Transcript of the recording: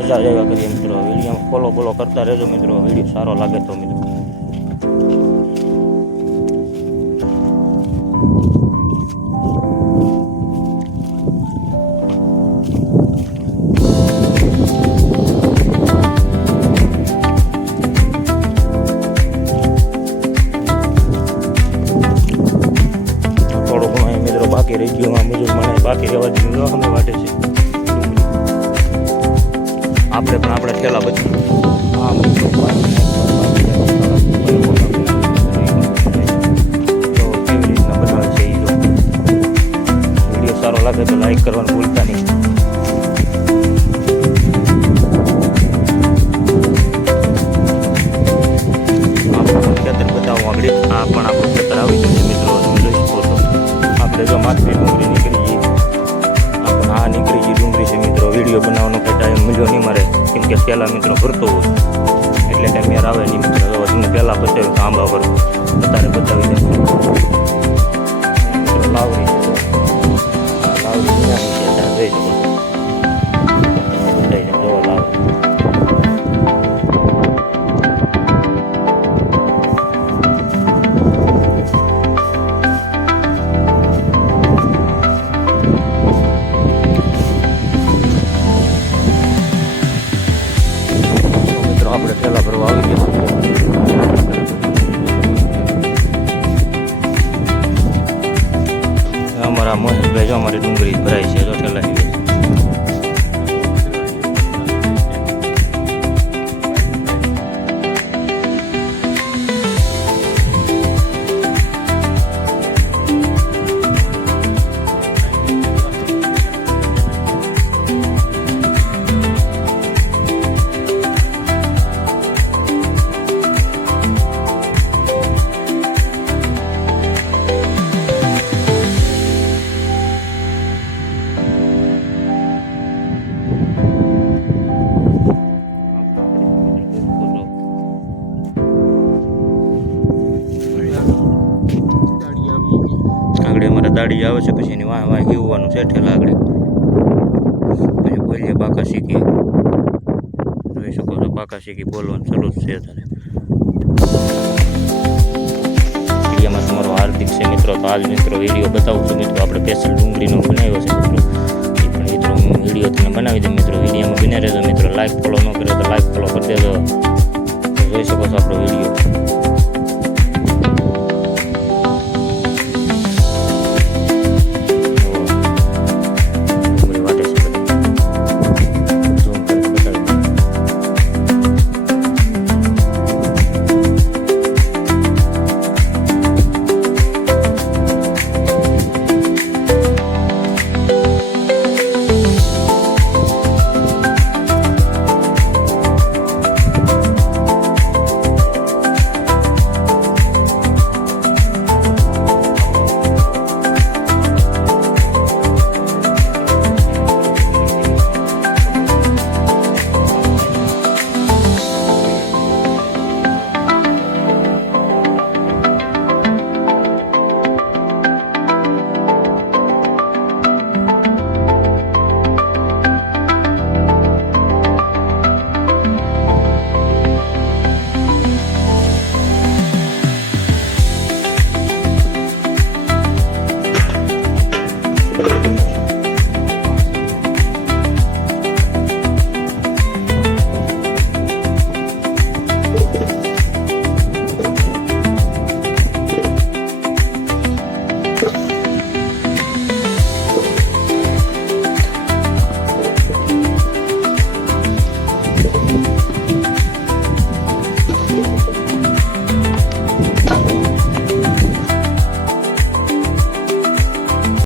મજા આવ્યા કરીએ મિત્રો. વિડીયો ફોલો કરતા રહેજો મિત્રો. વિડીયો સારો લાગે તો મિત્રો. બાકી રહી ગયું મજૂર મને બાકી રહેવા દીધું અમે વાટે છે આપણે પણ આપણે ઠેલા પછી તો કેવી રીતના બનાવે છે એ વિડીયો સારો લાગે તો લાઈક કરવાનું ભૂલતા નહીં. આપણે ખેતર બતાવું આગળ આ પણ આપણું ખેતર આવી જશે મિત્રો. તમે જોઈ શકો છો આપણે જો માથે ડુંગળી નીકળી ગઈ આપણે આ નીકળી ગઈ ડુંગળી છે મિત્રો. વિડીયો બનાવવાનો કંઈ ટાઈમ મળ્યો નહીં મારે કેમ કે પહેલાં મિત્રો ભરતો હોય એટલે કાંઈ મેર આવે નહીં મિત્રો. તમને પહેલાં બતાવ્યું તો આંબા પર અત્યારે બતાવી દે મિત્રો. લાવરી છે લાવરી જોઈ શકો બતાવી દે જોવા લાવરી. આપણે ઠેલા ભરવા આવી ગયા અમારા મહેશભાઈ જો અમારી ડુંગળી ભરાય છે જો ઠેલા આગળ અમારે દાડી આવે છે પછી એની વાહ હીવવાનું છે ઠેલા આગળ પછી બોલીએ બાકા શીખી જોઈ શકો છો બાકા શીખી બોલવાનું ચાલુ જ છે અત્યારે. વિડીયોમાં તમારો હાર્દિક છે મિત્રો. તો આજ મિત્રો વિડીયો બતાવું છું મિત્રો. આપણે સ્પેશિયલ ડુંગળીનો બનાવ્યો છે મિત્રો. એ પણ મિત્રો હું વિડીયો તમને બનાવી દઉં મિત્રો. વિડીયોમાં બને રહેજો મિત્રો. લાઈક ફોલો ન કર્યો તો લાઈક ફોલો કરી દેજો. જોઈ શકો છો આપણો વિડીયો.